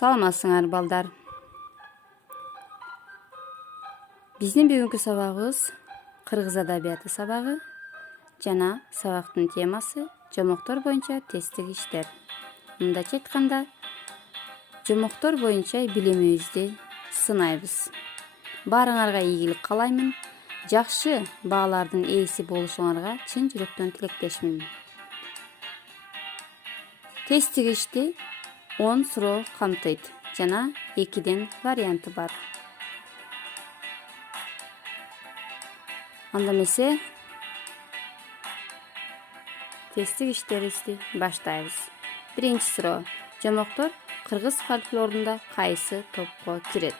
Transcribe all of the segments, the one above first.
Саламатсыңар балдар. Биздин бүгүнкү сабагыбыз кыргыз адабияты сабагы жана сабактын темасы жомоктор боюнча тесттик иштер. Мындайча айтканда, жомоктор боюнча билимибизди сынайбыз. Баарыңарга ийгилик каалаймын. Жакшы баалардын ээси болушуңарга чын жүрөктөн тилектешмин. Тесттик ишти 10 суроо камтыйт жана 2ден варианты бар. Анда эмесе тесттик иштерибизди баштайбыз. Биринчи суроо: жомоктор кыргыз фольклорунда кайсы топко кирет?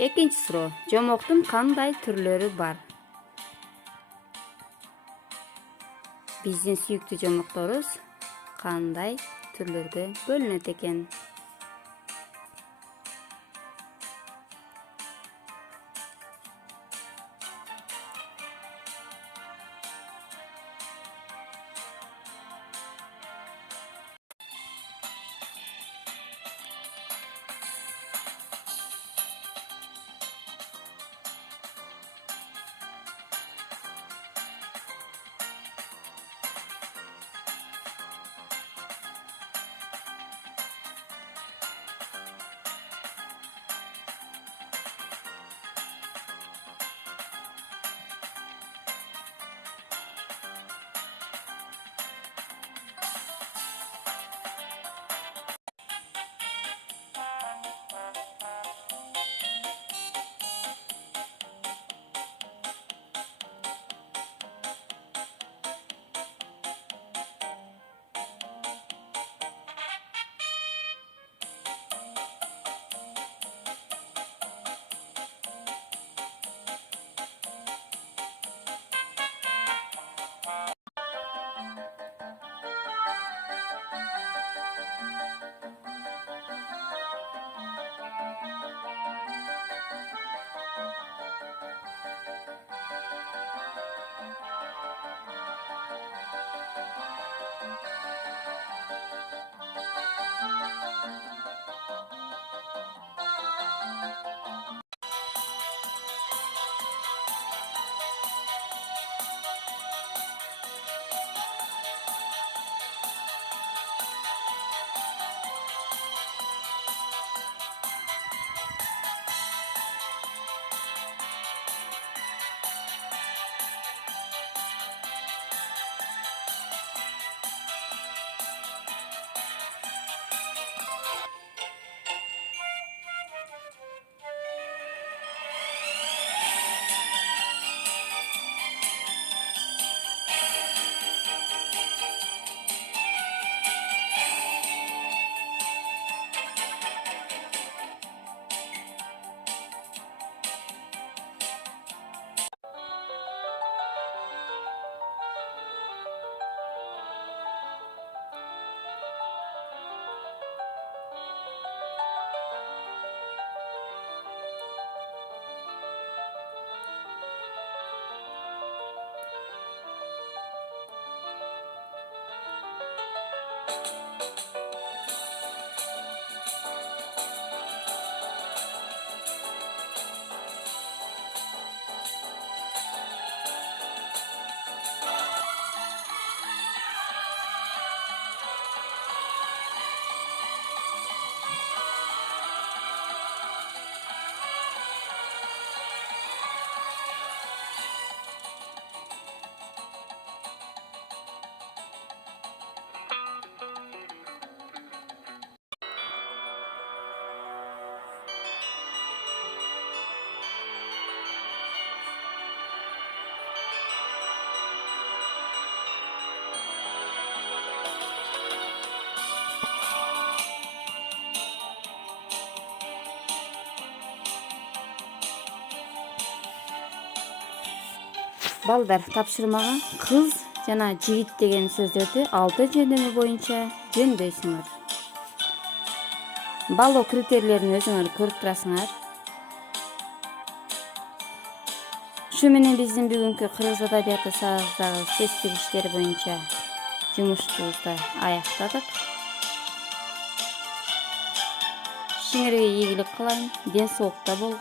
Экинчи суроо: жомоктун кандай түрлөрү бар? Биздин сүйүктүү жомокторубуз кандай түрлөргө бөлүнөт экен? Балдар, тапшырмага кыз жана жигит деген сөздөрдү 6 жөндөмү боюнча жөндөйсүңөр. Балоо критерийлерин өзүңөр көрүп турасыңар. Ушу менен биздин бүгүнкү кыргыз адабияты сабагыбыздагы тесттик иштер боюнча жумушубузду аяктадык. Ишиңерге ийгилик кылайм, ден соолукта болгула.